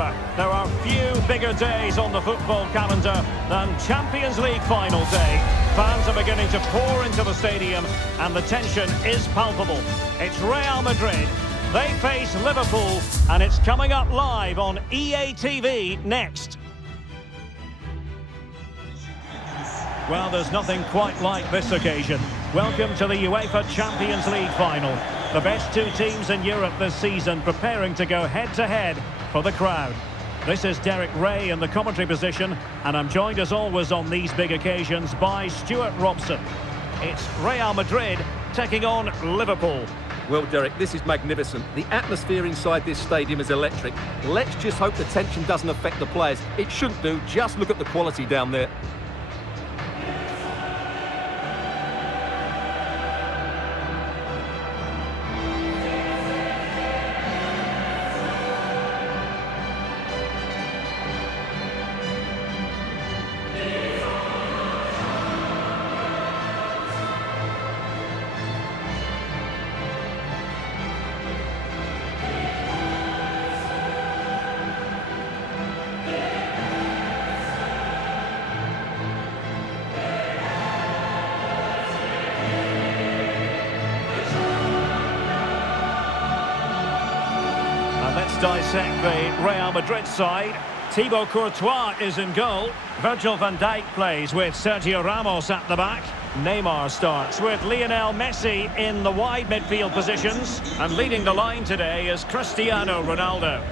over. There are few bigger days on the football calendar than Champions League final day. Fans are beginning to pour into the stadium and the tension is palpable. It's Real Madrid. They face Liverpool and it's coming up live on EA TV next. Well, there's nothing quite like this occasion. Welcome to the UEFA Champions League final. The best two teams in Europe this season preparing to go head-to-head for the crowd. This is Derek Ray in the commentary position, and I'm joined as always on these big occasions by Stuart Robson. It's Real Madrid taking on Liverpool. Well, Derek, this is magnificent. The atmosphere inside this stadium is electric. Let's just hope the tension doesn't affect the players. It shouldn't do. Just look at the quality down there. Dissect the Real Madrid side. Thibaut Courtois is in goal. Virgil van Dijk plays with Sergio Ramos at the back. Neymar starts with Lionel Messi in the wide midfield positions. And leading the line today is Cristiano Ronaldo.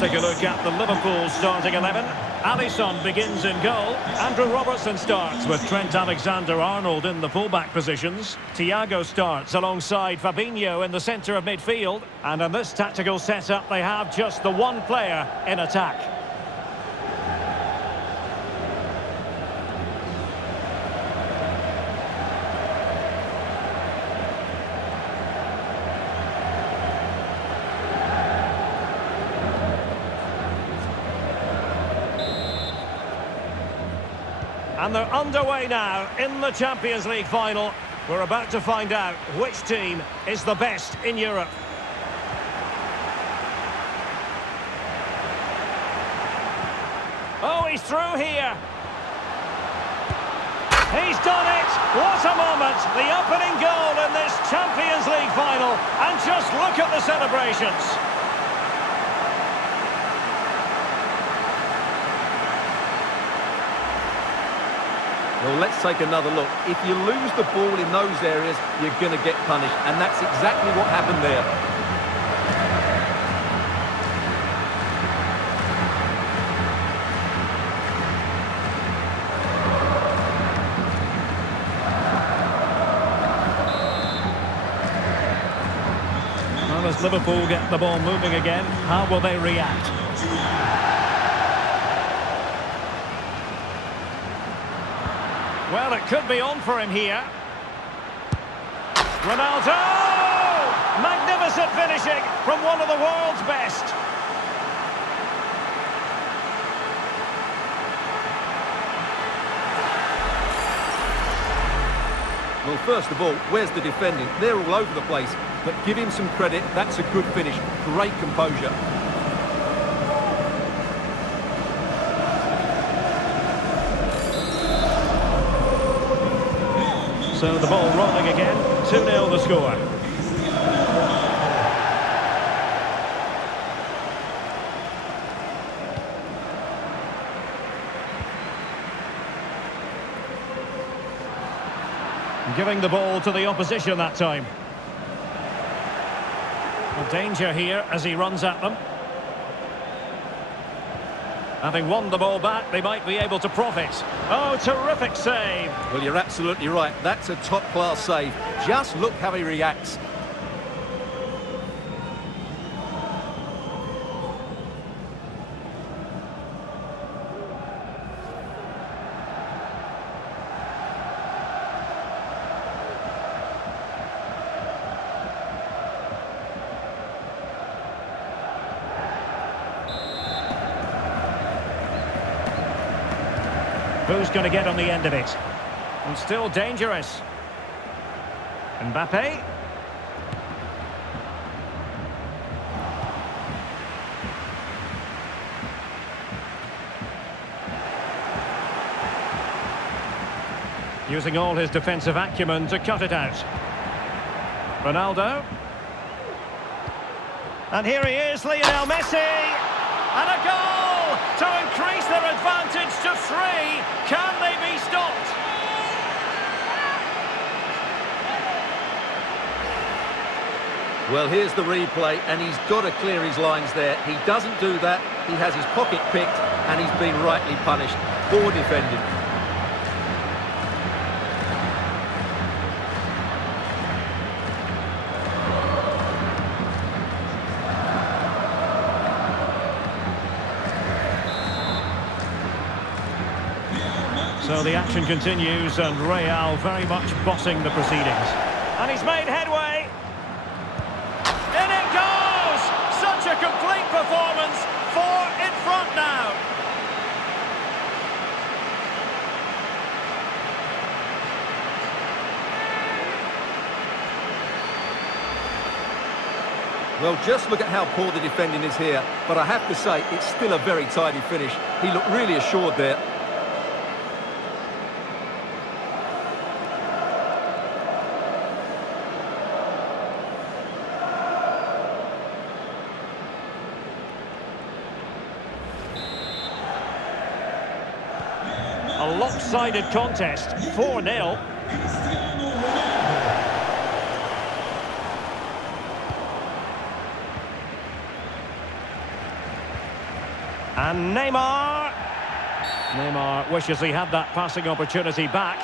Take a look at the Liverpool starting 11. Alisson begins in goal. Andrew Robertson starts with Trent Alexander-Arnold in the fullback positions. Thiago starts alongside Fabinho in the centre of midfield. And in this tactical setup, they have just the one player in attack. And they're underway now in the Champions League final. We're about to find out which team is the best in Europe. Oh, he's through here. He's done it! What a moment! The opening goal in this Champions League final. And just look at the celebrations. Well, let's take another look. If you lose the ball in those areas, you're going to get punished. And that's exactly what happened there. Well, as Liverpool get the ball moving again, how will they react? Well, it could be on for him here. Ronaldo! Magnificent finishing from one of the world's best. Well, first of all, where's the defending? They're all over the place. But give him some credit. That's a good finish. Great composure. So the ball rolling again, 2-0 the score. Giving the ball to the opposition that time. A danger here as he runs at them. Having won the ball back, they might be able to profit. Oh, terrific save. Well, you're absolutely right. That's a top-class save. Just look how he reacts. Who's going to get on the end of it? And still dangerous. MBAPPE. Using all his defensive acumen to cut it out. Ronaldo. And here he is, Lionel Messi. And a goal to increase their advantage to 3. Can they be stopped? Well, here's the replay, and he's got to clear his lines there. He doesn't do that. He has his pocket picked, and he's been rightly punished. Poor defending. So the action continues, and Real very much bossing the proceedings. And he's made headway. In it goes! Such a complete performance. 4 in front now. Well, just look at how poor the defending is here. But I have to say, it's still a very tidy finish. He looked really assured there. A lopsided contest, 4-0. And Neymar. Neymar wishes he had that passing opportunity back.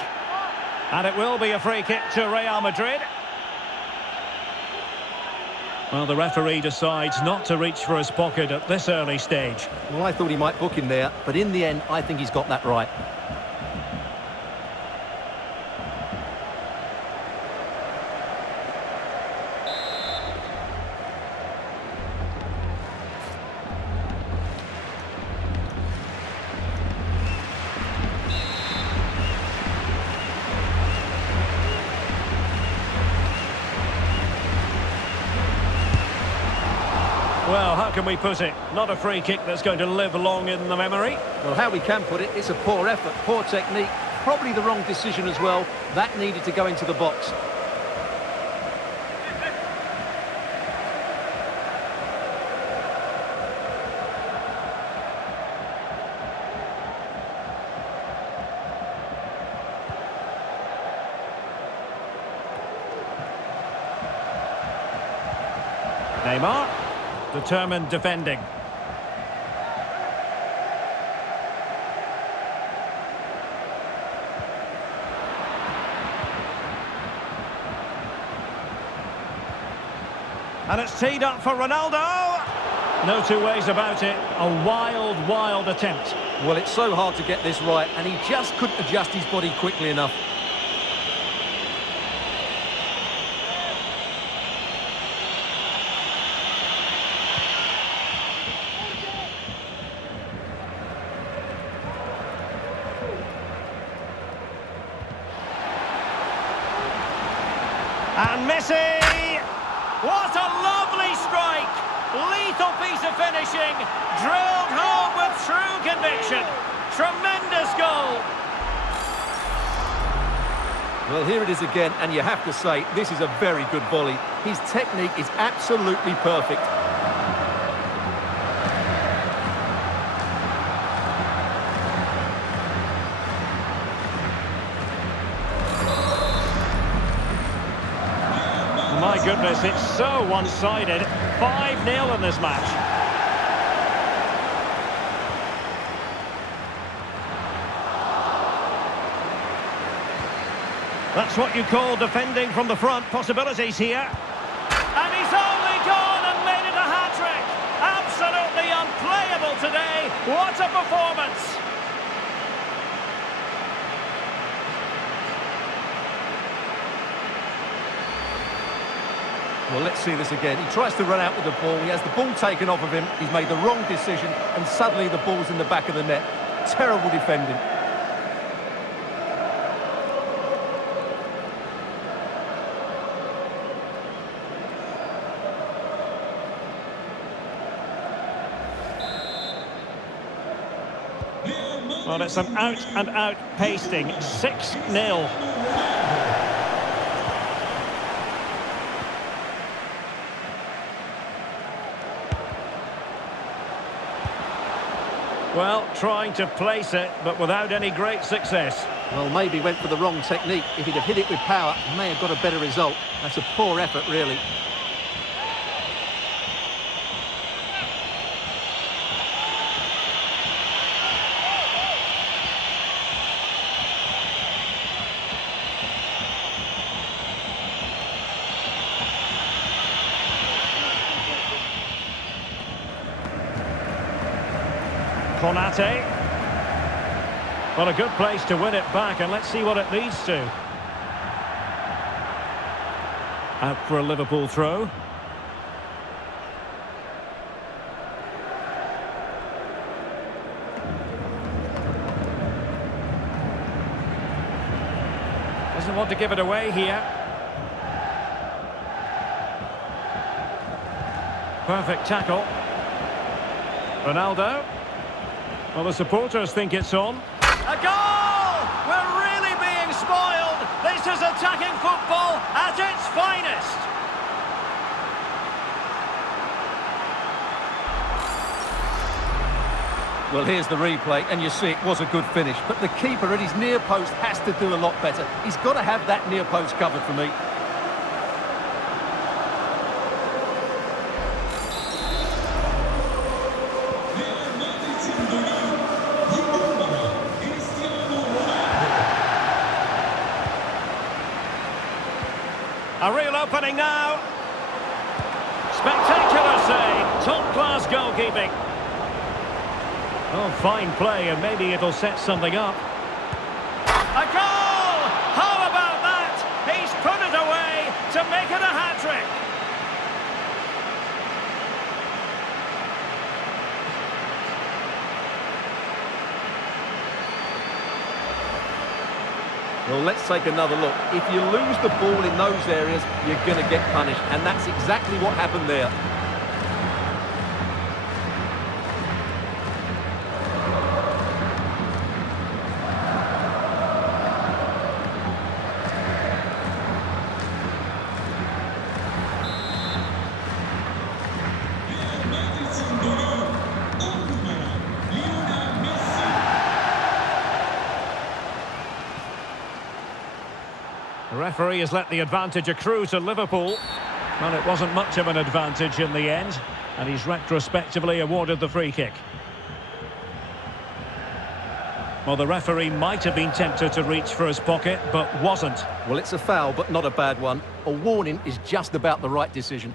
And it will be a free kick to Real Madrid. Well, the referee decides not to reach for his pocket at this early stage. Well, I thought he might book him there, but in the end, I think he's got that right. Well, how can we put it? Not a free kick that's going to live long in the memory. Well, how we can put it, it's a poor effort, poor technique, probably the wrong decision as well. That needed to go into the box. Neymar, determined defending. And it's teed up for Ronaldo. No two ways about it. A wild, wild attempt. Well, it's so hard to get this right, and he just couldn't adjust his body quickly enough. And Messi! What a lovely strike! Lethal piece of finishing, drilled home with true conviction. Tremendous goal! Well, here it is again, and you have to say, this is a very good volley. His technique is absolutely perfect. My goodness, it's so one-sided. 5-0 in this match. That's what you call defending from the front. Possibilities here. And he's only gone and made it a hat-trick. Absolutely unplayable today. What a performance. Well, let's see this again. He tries to run out with the ball. He has the ball taken off of him. He's made the wrong decision, and suddenly the ball's in the back of the net. Terrible defending. Well, it's an out-and-out pasting. 6-0. Well, trying to place it, but without any great success. Well, maybe went for the wrong technique. If he'd have hit it with power, he may have got a better result. That's a poor effort, really. Konate. Well, a good place to win it back, and let's see what it leads to. Out for a Liverpool throw. Doesn't want to give it away here. Perfect tackle. Ronaldo. Well, the supporters think it's on. A goal! We're really being spoiled. This is attacking football at its finest. Well, here's the replay, and you see it was a good finish. But the keeper at his near post has to do a lot better. He's got to have that near post covered for me. A real opening now. Spectacular save. Top-class goalkeeping. Oh, fine play, and maybe it'll set something up. A goal! How about that? He's put it away to make it a hat-trick. Well, let's take another look. If you lose the ball in those areas, you're going to get punished. And that's exactly what happened there. The referee has let the advantage accrue to Liverpool. Well, it wasn't much of an advantage in the end, and he's retrospectively awarded the free kick. Well, the referee might have been tempted to reach for his pocket, but wasn't. Well, it's a foul, but not a bad one. A warning is just about the right decision.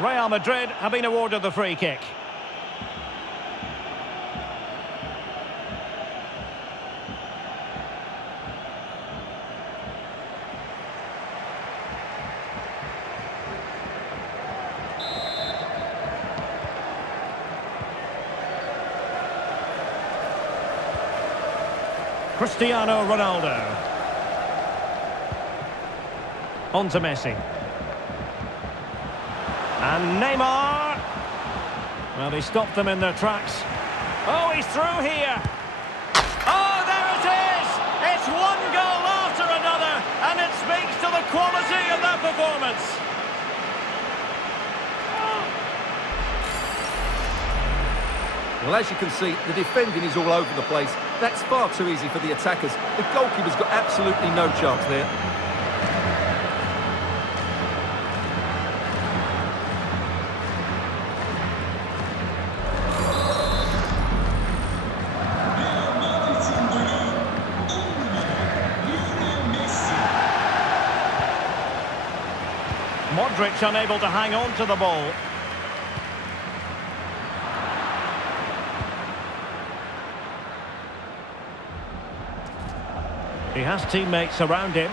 Real Madrid have been awarded the free kick. Cristiano Ronaldo. On to Messi. And Neymar. Well, he stopped them in their tracks. Oh, he's through here. Oh, there it is! It's one goal after another, and it speaks to the quality of their performance. Well, as you can see, the defending is all over the place. That's far too easy for the attackers. The goalkeeper's got absolutely no chance there. Modric unable to hang on to the ball. He has teammates around him.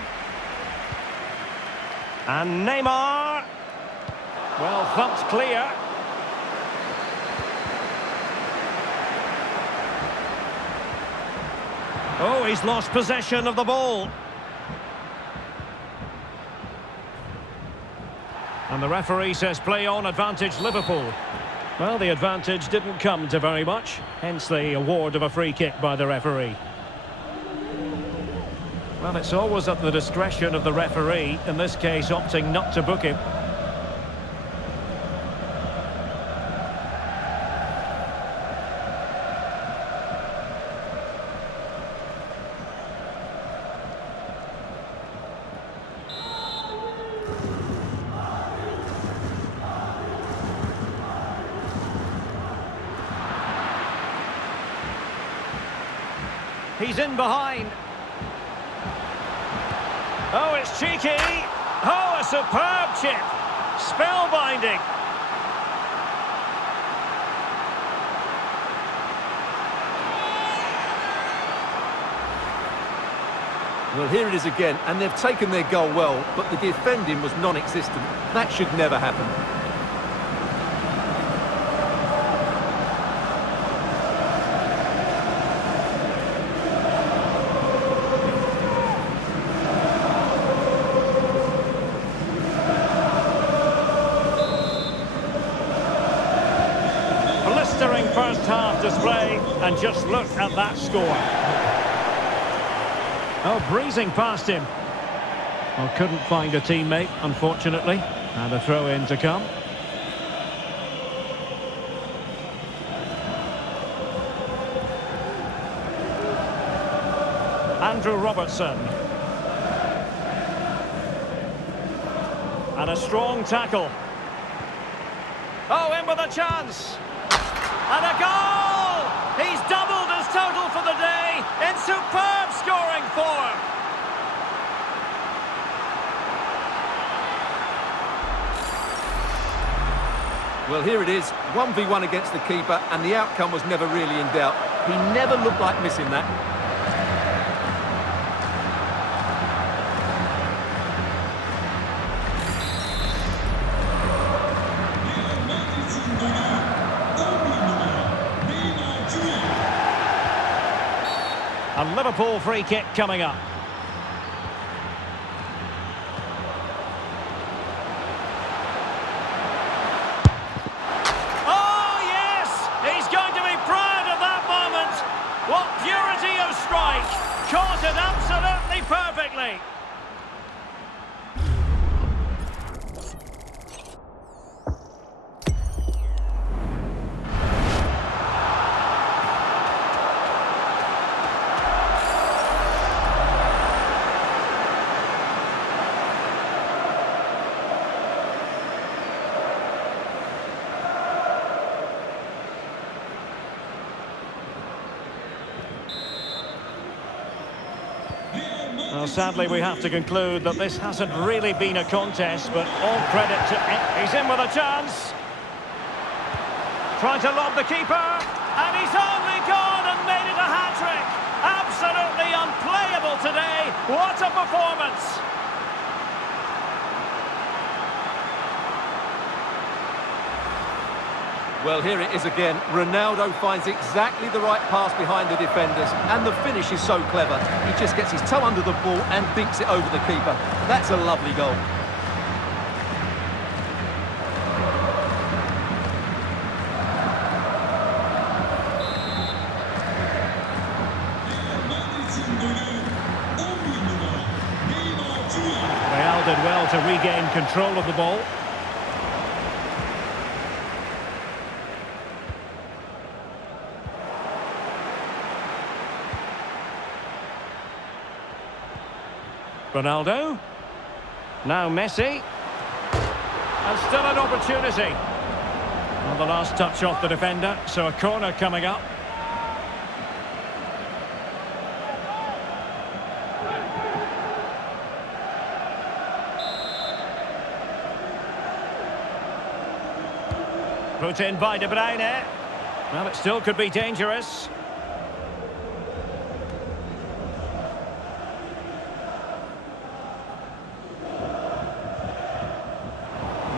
And Neymar. Well, thumped clear. Oh, he's lost possession of the ball. And the referee says play on, advantage Liverpool. Well, the advantage didn't come to very much, hence the award of a free kick by the referee. Well, it's always at the discretion of the referee, in this case opting not to book him. He's in behind. Oh, it's cheeky. Oh, a superb chip. Spellbinding. Well, here it is again, and they've taken their goal well, but the defending was non-existent. That should never happen. Blistering first half display, and just look at that score. Oh, breezing past him. Well, couldn't find a teammate, unfortunately. And a throw-in to come. Andrew Robertson. And a strong tackle. Oh, in with a chance. And a goal! He's doubled his total for the day in superb scoring form. Well, here it is, 1v1 against the keeper, and the outcome was never really in doubt. He never looked like missing that. A Liverpool free kick coming up. Oh, yes! He's going to be proud of that moment. What purity of strike. Caught it absolutely perfectly. Well, sadly, we have to conclude that this hasn't really been a contest, but all credit to... He's in with a chance. Trying to lob the keeper, and he's only gone and made it a hat-trick. Absolutely unplayable today. What a performance. Well, here it is again. Ronaldo finds exactly the right pass behind the defenders, and the finish is so clever. He just gets his toe under the ball and dinks it over the keeper. That's a lovely goal. Real did well to regain control of the ball. Ronaldo. Now Messi. And still an opportunity. Well, the last touch off the defender, so a corner coming up. Put in by De Bruyne. Well, it still could be dangerous.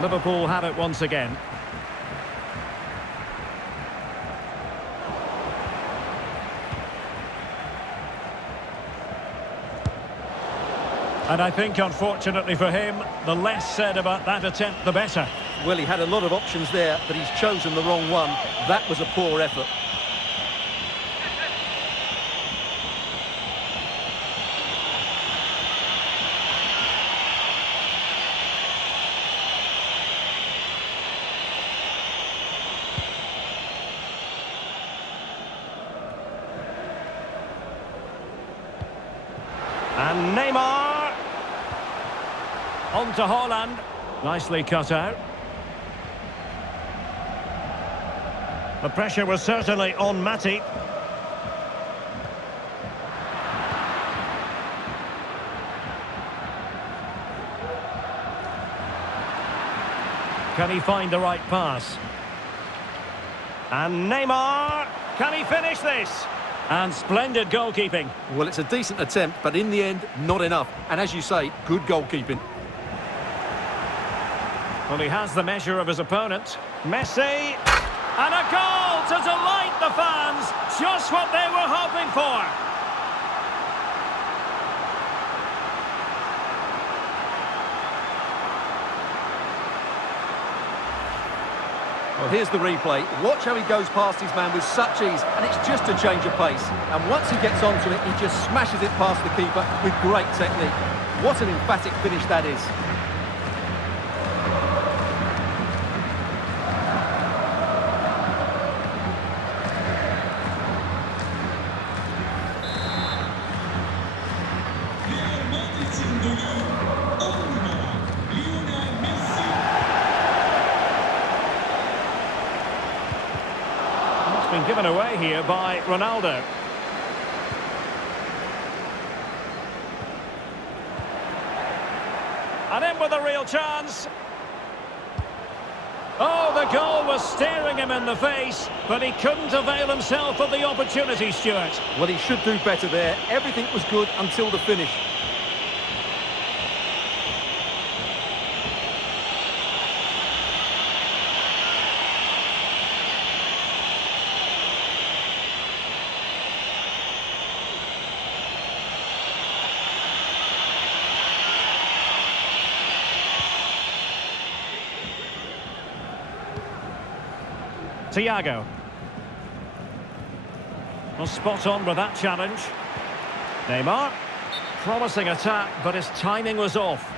Liverpool have it once again. And I think, unfortunately for him, the less said about that attempt, the better. Well, he had a lot of options there, but he's chosen the wrong one. That was a poor effort. And Neymar. On to Haaland. Nicely cut out. The pressure was certainly on Matip. Can he find the right pass? And Neymar. Can he finish this? And splendid goalkeeping. Well, it's a decent attempt, but in the end, not enough. And as you say, good goalkeeping. Well, he has the measure of his opponent. Messi. And a goal to delight the fans. Just what they were hoping for. Well, here's the replay. Watch how he goes past his man with such ease, and it's just a change of pace. And once he gets onto it, he just smashes it past the keeper with great technique. What an emphatic finish that is. Been given away here by Ronaldo. And in with a real chance. Oh, the goal was staring him in the face, but he couldn't avail himself of the opportunity, Stuart. Well, he should do better there. Everything was good until the finish. Thiago. Well, spot on with that challenge. Neymar. Promising attack, but his timing was off.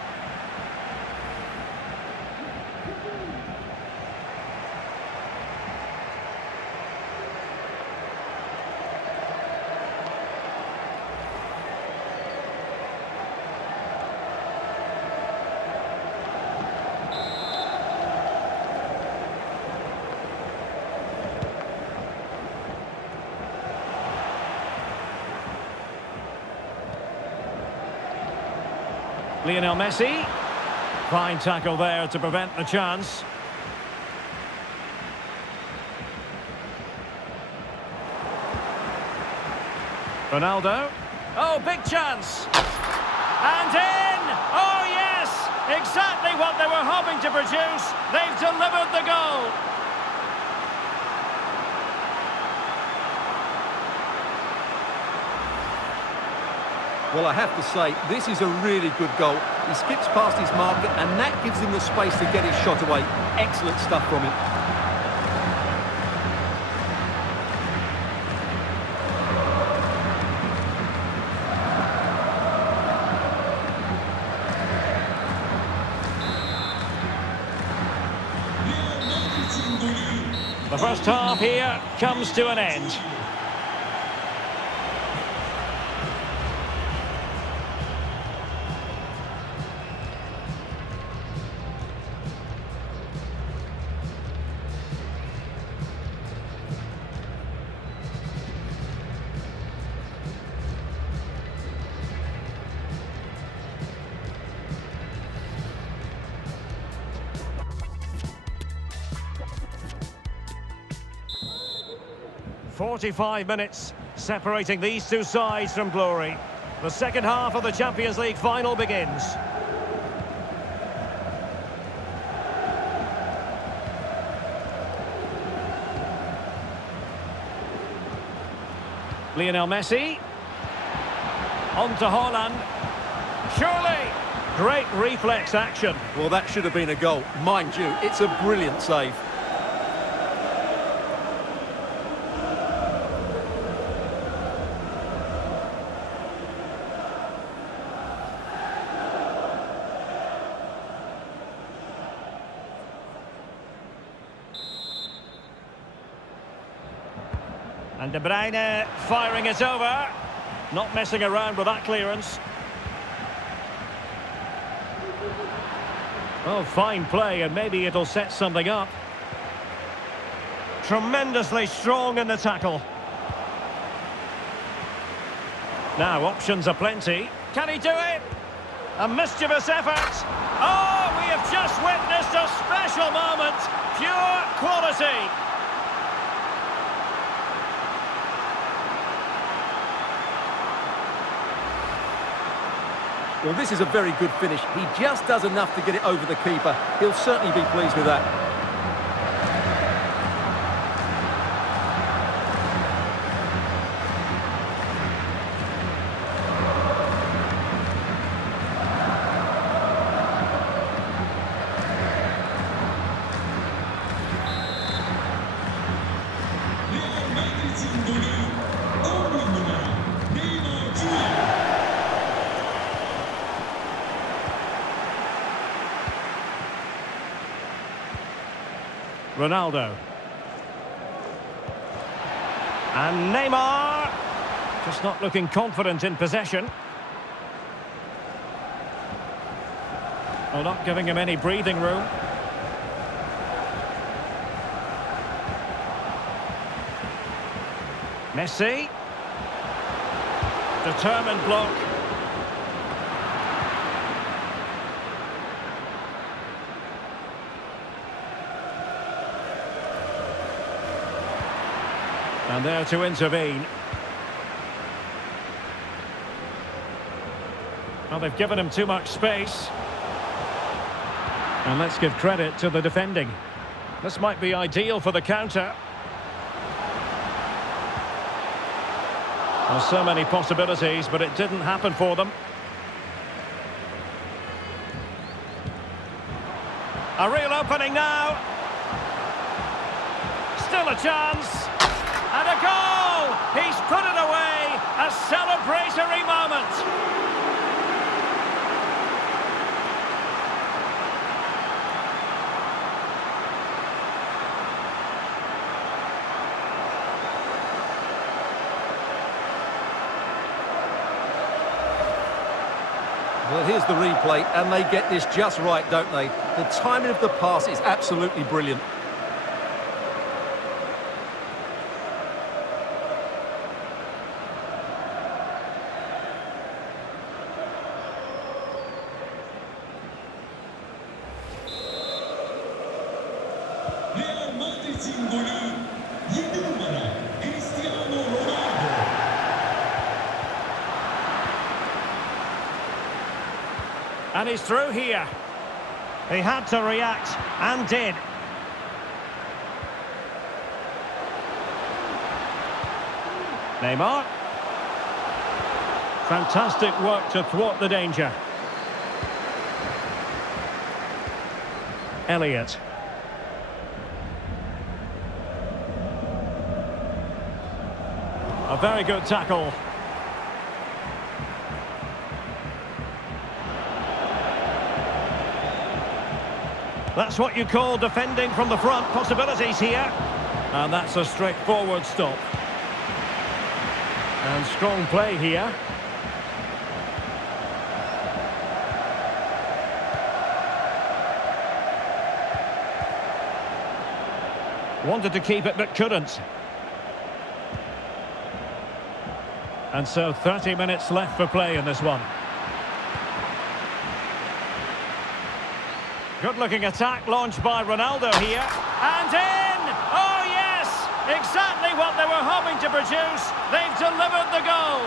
Lionel Messi. Fine tackle there to prevent the chance. Ronaldo. Oh, big chance. And in! Oh, yes! Exactly what they were hoping to produce. They've delivered the goal. Well, I have to say, this is a really good goal. He skips past his marker, and that gives him the space to get his shot away. Excellent stuff from him. The first half here comes to an end. "45 minutes separating these two sides from glory. The second half of the Champions League final begins. Lionel Messi. On to Haaland. Surely! Great reflex action. Well, that should have been a goal. Mind you, it's a brilliant save. And De Bruyne firing it over. Not messing around with that clearance. Oh, fine play, and maybe it'll set something up. Tremendously strong in the tackle. Now, options are plenty. Can he do it? A mischievous effort. Oh, we have just witnessed a special moment. Pure quality. Well, this is a very good finish. He just does enough to get it over the keeper. He'll certainly be pleased with that. Ronaldo. And Neymar. Just not looking confident in possession. Well, not giving him any breathing room. Messi. Determined block. And there to intervene. Well, they've given him too much space. And let's give credit to the defending. This might be ideal for the counter. There's so many possibilities, but it didn't happen for them. A real opening now. Still a chance. And a goal! He's put it away! A celebratory moment! Well, here's the replay, and they get this just right, don't they? The timing of the pass is absolutely brilliant. And he's through here. He had to react, and did. Neymar. Fantastic work to thwart the danger. Elliott. A very good tackle. That's what you call defending from the front. Possibilities here. And that's a straightforward stop. And strong play here. Wanted to keep it but couldn't. And so 30 minutes left for play in this one. Good-looking attack launched by Ronaldo here. And in! Oh, yes! Exactly what they were hoping to produce. They've delivered the goal.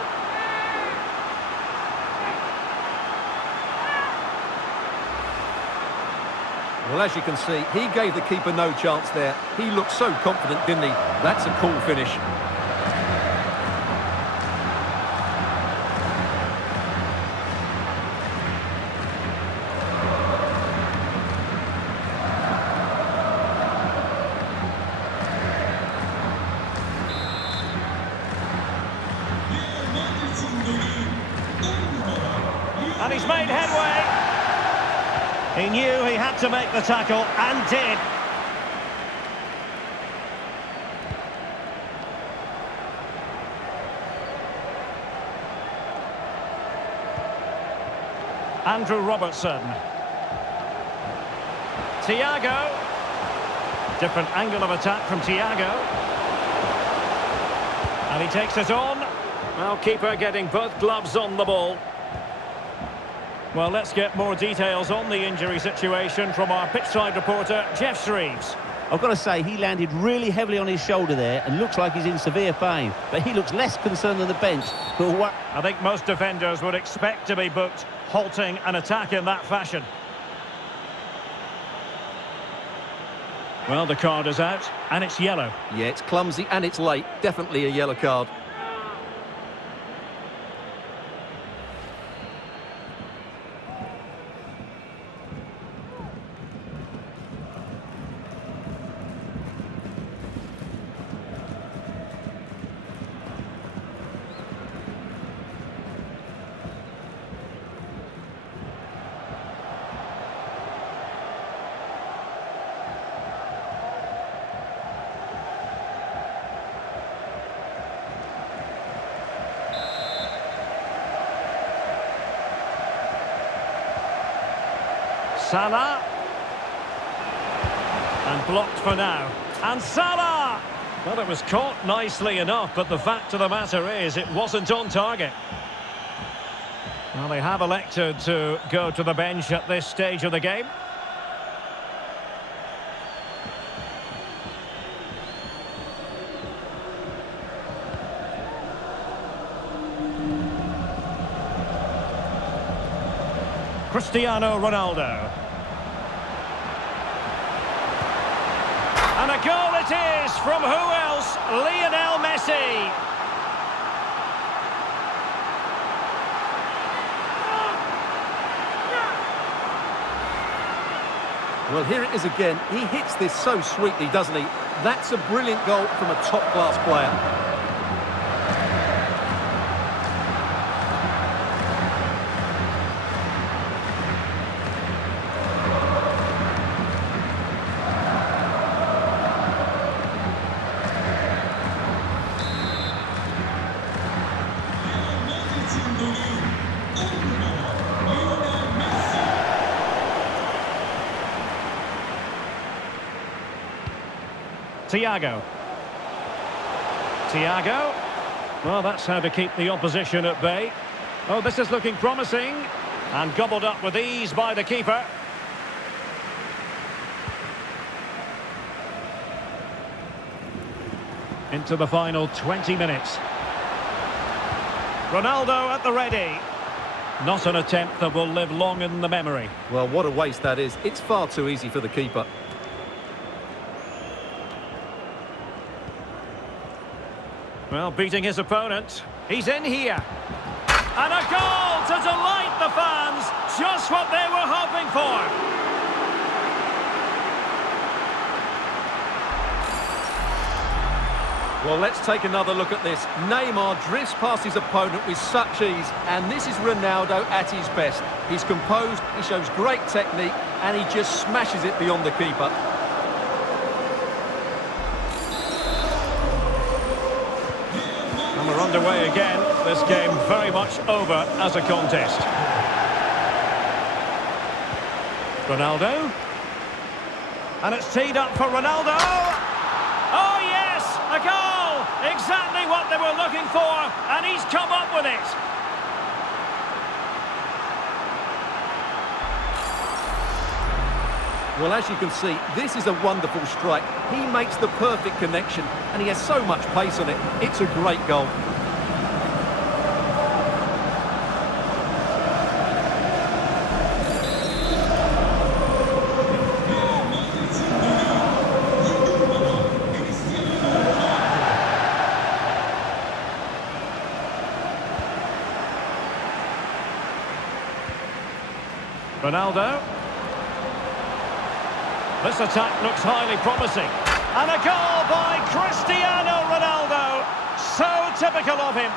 Well, as you can see, he gave the keeper no chance there. He looked so confident, didn't he? That's a cool finish. made headway. He knew he had to make the tackle, and did. Andrew Robertson. Thiago. Different angle of attack from Thiago. And he takes it on. Well, keeper getting both gloves on the ball. Well, let's get more details on the injury situation from our pitchside reporter, Jeff Shreves. I've got to say, he landed really heavily on his shoulder there and looks like he's in severe pain. But he looks less concerned than the bench. But what? I think most defenders would expect to be booked, halting an attack in that fashion. Well, the card is out, and it's yellow. Yeah, it's clumsy and it's late. Definitely a yellow card. Salah. And blocked for now. And Salah! Well, it was caught nicely enough, but the fact of the matter is it wasn't on target. Well, they have elected to go to the bench at this stage of the game. Cristiano Ronaldo. And a goal it is from who else? Lionel Messi. Well, here it is again. He hits this so sweetly, doesn't he? That's a brilliant goal from a top-class player. Thiago. Thiago. Well, that's how to keep the opposition at bay. Oh, this is looking promising. And gobbled up with ease by the keeper. Into the final 20 minutes. Ronaldo at the ready. Not an attempt that will live long in the memory. Well, what a waste that is. It's far too easy for the keeper. Well, beating his opponent. He's in here. And a goal to delight the fans. Just what they were hoping for. Well, let's take another look at this. Neymar drifts past his opponent with such ease, and this is Ronaldo at his best. He's composed, he shows great technique, and he just smashes it beyond the keeper. And we're underway again. This game very much over as a contest. Ronaldo. And it's teed up for Ronaldo. Oh, yes! A goal! Exactly what they were looking for, and he's come up with it. Well, as you can see, this is a wonderful strike. He makes the perfect connection, and he has so much pace on it. It's a great goal. Ronaldo. This attack looks highly promising. And a goal by Cristiano Ronaldo. So typical of him.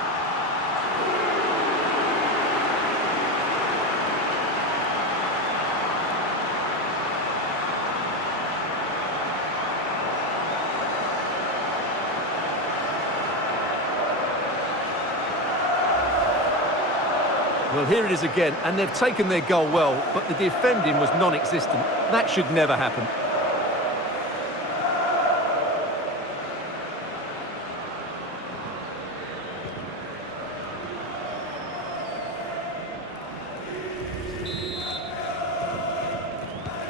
Well, here it is again, and they've taken their goal well, but the defending was non-existent. That should never happen.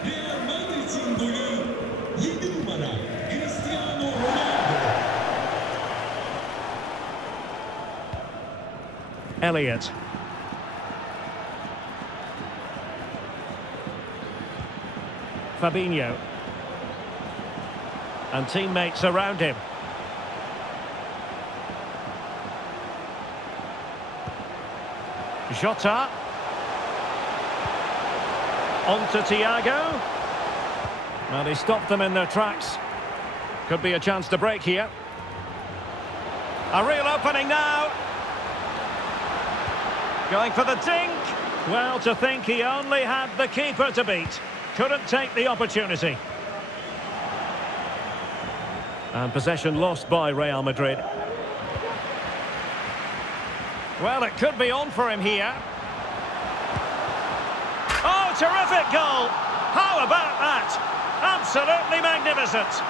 Real Madrid'in golü 7 numara Cristiano Ronaldo. Elliott. Fabinho. And teammates around him. Jota. On to Thiago. Well, he stopped them in their tracks. Could be a chance to break here. A real opening now. Going for the dink. Well, to think he only had the keeper to beat. Couldn't take the opportunity. And possession lost by Real Madrid. Well, it could be on for him here. Oh, terrific goal! How about that? Absolutely magnificent.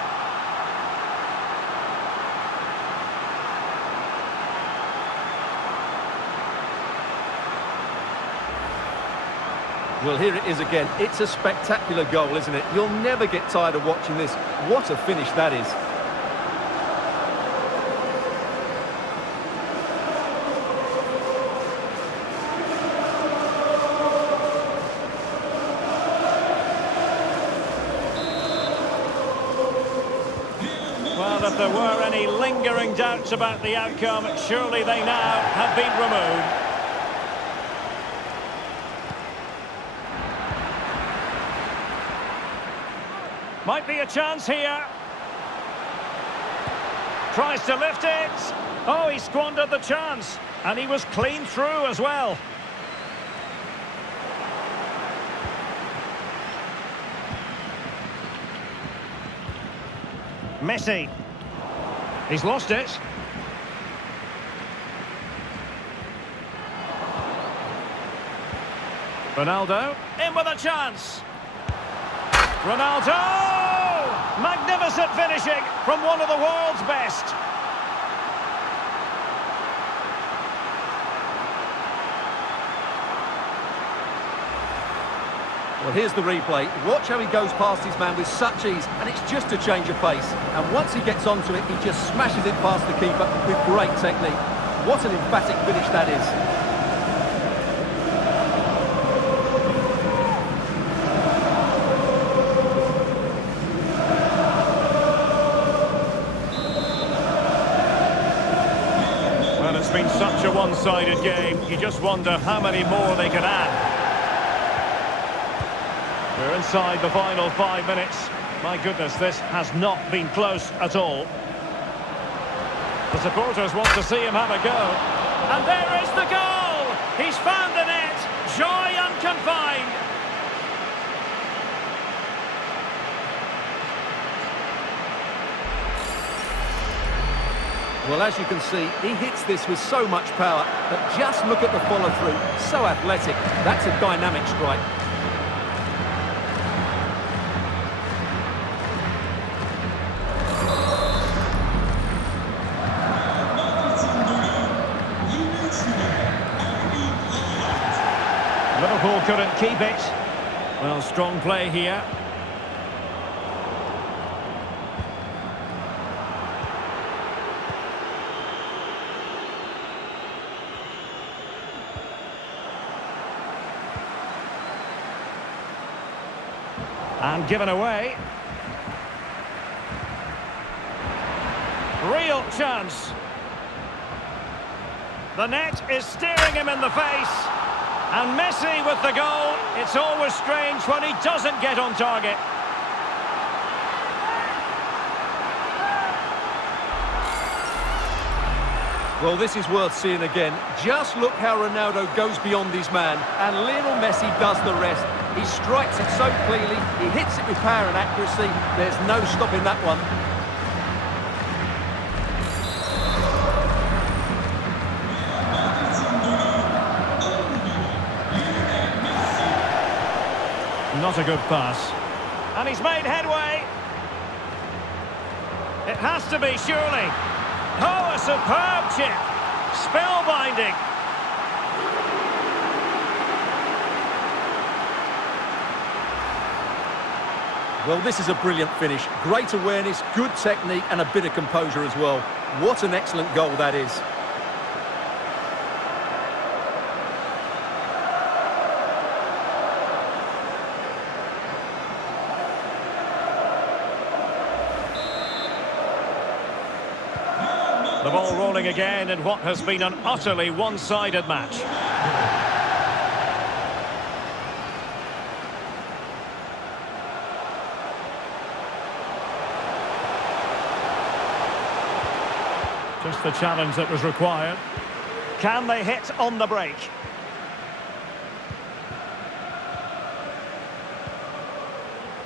Well, here it is again. It's a spectacular goal, isn't it? You'll never get tired of watching this. What a finish that is. Well, if there were any lingering doubts about the outcome, surely they now have been removed. Might be a chance here. Tries to lift it. Oh, he squandered the chance. And he was clean through as well. Messi. He's lost it. Ronaldo. In with a chance. Ronaldo! Magnificent finishing from one of the world's best. Well, here's the replay. Watch how he goes past his man with such ease, and it's just a change of pace. And once he gets onto it, he just smashes it past the keeper with great technique. What an emphatic finish that is. It's been such a one-sided game. You just wonder how many more they could add. We're inside the final 5 minutes. My goodness, this has not been close at all. The supporters want to see him have a go. And there is the goal! He's found the net. Joy unconfined. Well, as you can see, he hits this with so much power, but just look at the follow-through. So athletic. That's a dynamic strike. Liverpool couldn't keep it. Well, strong play here. And given away. Real chance. The net is staring him in the face. And Messi with the goal. It's always strange when he doesn't get on target. Well, this is worth seeing again. Just look how Ronaldo goes beyond his man, and Lionel Messi does the rest. He strikes it so cleanly, he hits it with power and accuracy. There's no stopping that one. Not a good pass. And he's made headway. It has to be, surely. Oh, a superb chip. Spellbinding. Well, this is a brilliant finish. Great awareness, good technique, and a bit of composure as well. What an excellent goal that is. The ball rolling again in what has been an utterly one-sided match. Just the challenge that was required. Can they hit on the break?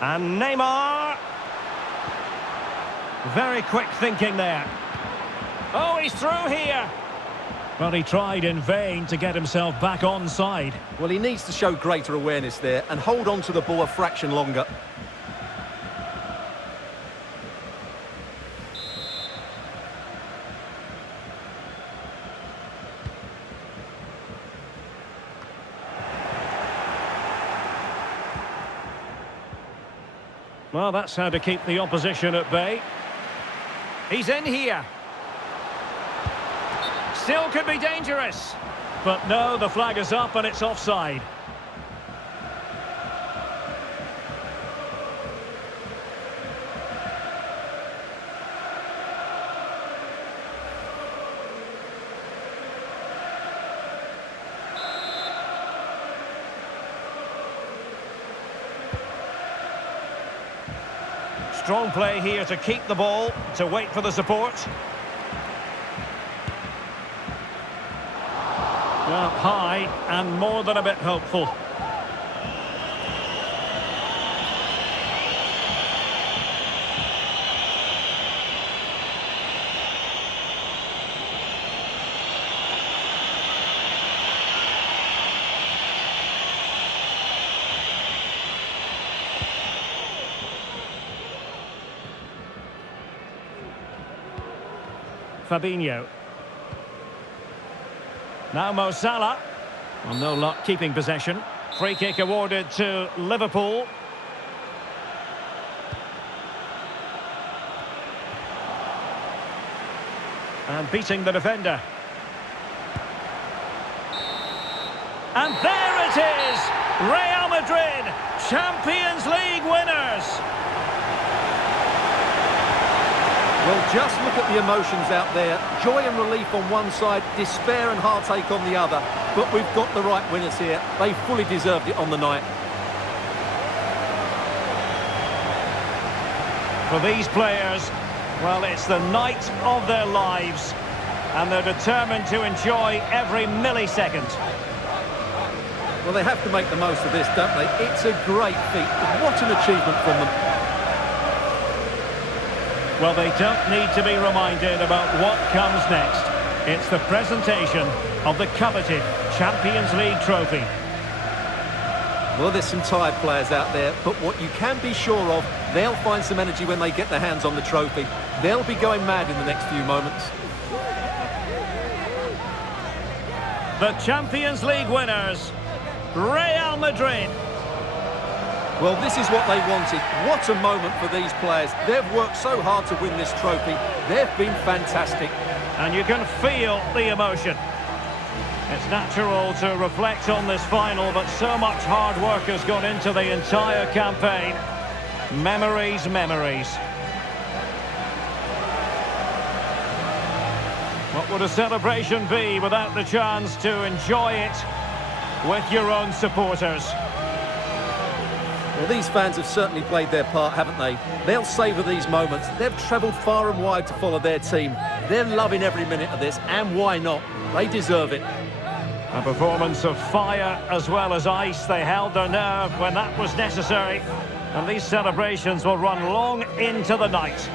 And Neymar. Very quick thinking there. Oh, he's through here. Well, he tried in vain to get himself back onside. Well, he needs to show greater awareness there and hold on to the ball a fraction longer. Well, that's how to keep the opposition at bay. He's in here. Still could be dangerous. But no, the flag is up and it's offside. Strong play here to keep the ball, to wait for the support. Well, high and more than a bit hopeful. Fabinho. Now Mo Salah. Well, no luck keeping possession. Free kick awarded to Liverpool. And beating the defender. And there it is! Real Madrid, Champions League winners! Well, just look at the emotions out there. Joy and relief on one side, despair and heartache on the other. But we've got the right winners here. They fully deserved it on the night. For these players, well, it's the night of their lives. And they're determined to enjoy every millisecond. Well, they have to make the most of this, don't they? It's a great feat. What an achievement from them. Well, they don't need to be reminded about what comes next. It's the presentation of the coveted Champions League trophy. Well, there's some tired players out there, but what you can be sure of, they'll find some energy when they get their hands on the trophy. They'll be going mad in the next few moments. The Champions League winners, Real Madrid. Well, this is what they wanted. What a moment for these players. They've worked so hard to win this trophy. They've been fantastic. And you can feel the emotion. It's natural to reflect on this final, but so much hard work has gone into the entire campaign. Memories, memories. What would a celebration be without the chance to enjoy it with your own supporters? Well, these fans have certainly played their part, haven't they? They'll savour these moments. They've travelled far and wide to follow their team. They're loving every minute of this, and why not? They deserve it. A performance of fire as well as ice. They held their nerve when that was necessary. And these celebrations will run long into the night.